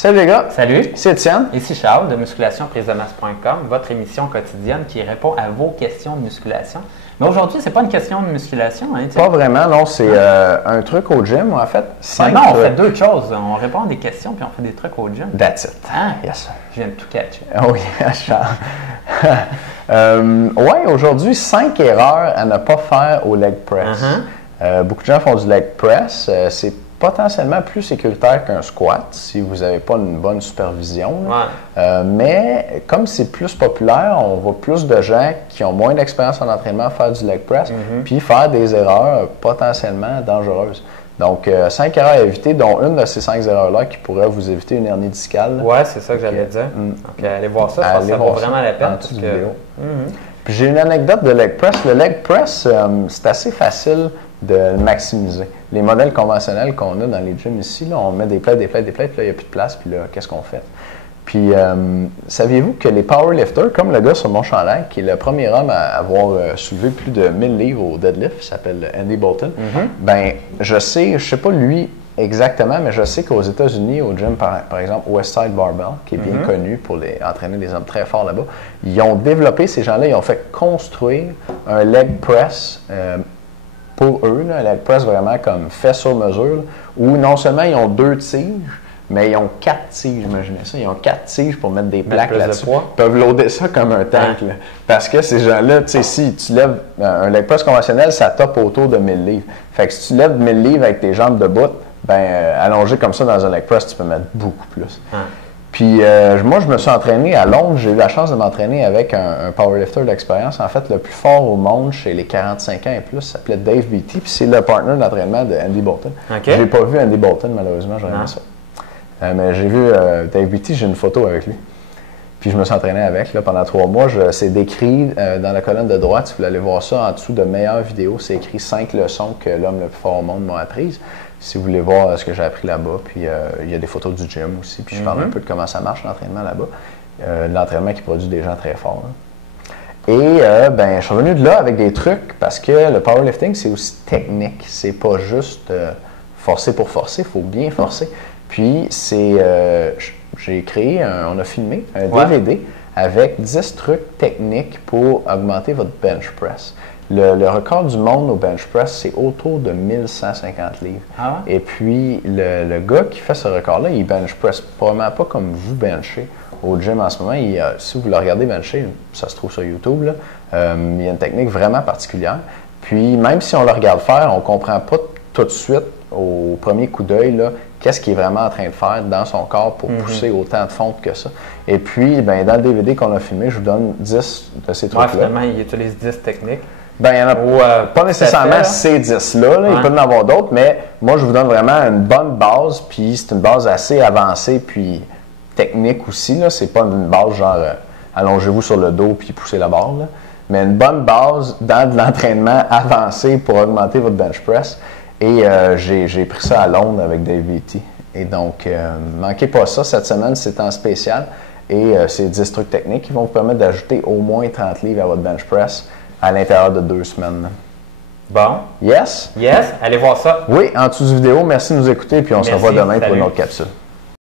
Salut les gars! Salut! C'est Étienne. Ici Charles de musculationprisedemasse.com, votre émission quotidienne qui répond à vos questions de musculation. Mais aujourd'hui, c'est pas une question de musculation, hein? Pas vraiment, non. C'est un truc au gym, en fait. Non, on fait deux choses. On répond à des questions puis on fait des trucs au gym. That's it. Ah, yes, sir. Je viens de tout catcher. Oh yes, Charles. Ouais, aujourd'hui, 5 erreurs à ne pas faire au leg press. Beaucoup de gens font du leg press. C'est potentiellement plus sécuritaire qu'un squat si vous n'avez pas une bonne supervision. Ouais. Mais comme c'est plus populaire, on voit plus de gens qui ont moins d'expérience en entraînement faire du leg press puis faire des erreurs potentiellement dangereuses. Donc, 5 erreurs à éviter, dont une de ces 5 erreurs-là qui pourrait vous éviter une hernie discale. Ouais, c'est ça que j'allais dire. Donc, allez voir ça, ça vaut vraiment la peine. Parce que... Puis j'ai une anecdote de leg press. Le leg press, c'est assez facile de le maximiser. Les modèles conventionnels qu'on a dans les gyms ici, là, on met des plates, puis là, il n'y a plus de place, puis là, qu'est-ce qu'on fait? Puis, saviez-vous que les powerlifters, comme le gars sur mon chandail, qui est le premier homme à avoir soulevé plus de 1000 livres au deadlift, il s'appelle Andy Bolton, ben, je sais pas lui exactement, mais je sais qu'aux États-Unis, au gym, par exemple, Westside Barbell, qui est bien connu pour entraîner des hommes très forts là-bas, ils ont développé, ces gens-là, ils ont fait construire un leg press pour eux, là, un leg press vraiment comme fait sur mesure, où non seulement ils ont 2 tiges, mais ils ont 4 tiges, imaginez ça. Ils ont 4 tiges pour mettre des plaques là-dessus. Ils peuvent loader ça comme un tank. Là. Parce que ces gens-là, tu sais, si tu lèves un leg press conventionnel, ça top autour de 1000 livres. Fait que si tu lèves 1000 livres avec tes jambes de bout, ben allongé comme ça dans un leg press, tu peux mettre beaucoup plus. Puis moi, je me suis entraîné à Londres. J'ai eu la chance de m'entraîner avec un powerlifter d'expérience. En fait, le plus fort au monde chez les 45 ans et plus, s'appelait Dave Beatty. Puis c'est le partner d'entraînement de Andy Bolton. Je n'ai pas vu Andy Bolton, malheureusement, j'aurais aimé ça. Mais j'ai vu Dave Beatty, j'ai une photo avec lui. Puis je me suis entraîné avec là, pendant 3 mois. C'est décrit dans la colonne de droite, si vous voulez aller voir ça, en dessous de meilleures vidéos, c'est écrit 5 leçons que l'homme le plus fort au monde m'a apprises. Si vous voulez voir ce que j'ai appris là-bas, puis il y a des photos du gym aussi, puis je parle un peu de comment ça marche l'entraînement là-bas. L'entraînement qui produit des gens très forts. Là. Et ben, je suis revenu de là avec des trucs parce que le powerlifting, c'est aussi technique. C'est pas juste forcer pour forcer, il faut bien forcer. Puis j'ai créé, on a filmé un DVD avec 10 trucs techniques pour augmenter votre bench press. Le record du monde au bench press, c'est autour de 1150 livres. Et puis, le gars qui fait ce record-là, il bench press probablement pas comme vous benchez au gym en ce moment. Si vous le regardez bencher, ça se trouve sur YouTube, là, il y a une technique vraiment particulière. Puis, même si on le regarde faire, on ne comprend pas tout de suite, au premier coup d'œil, qu'est-ce qu'il est vraiment en train de faire dans son corps pour pousser autant de fonte que ça. Et puis, ben, dans le DVD qu'on a filmé, je vous donne 10 de ces trucs-là. Finalement, il utilise 10 techniques. Ben, il n'y en a pas nécessairement ces 10-là. Il peut y en avoir d'autres, mais moi, je vous donne vraiment une bonne base, puis c'est une base assez avancée, puis technique aussi. C'est pas une base genre allongez-vous sur le dos puis poussez la barre. Là. Mais une bonne base dans de l'entraînement avancé pour augmenter votre bench press. Et j'ai pris ça à Londres avec Dave Beatty. Et donc, manquez pas ça. Cette semaine, c'est en spécial. Et c'est 10 trucs techniques qui vont vous permettre d'ajouter au moins 30 livres à votre bench press à l'intérieur de 2 semaines. Bon. Yes? Yes. Allez voir ça. Oui, en dessous de vidéo. Merci de nous écouter. Puis on se revoit demain pour une autre capsule.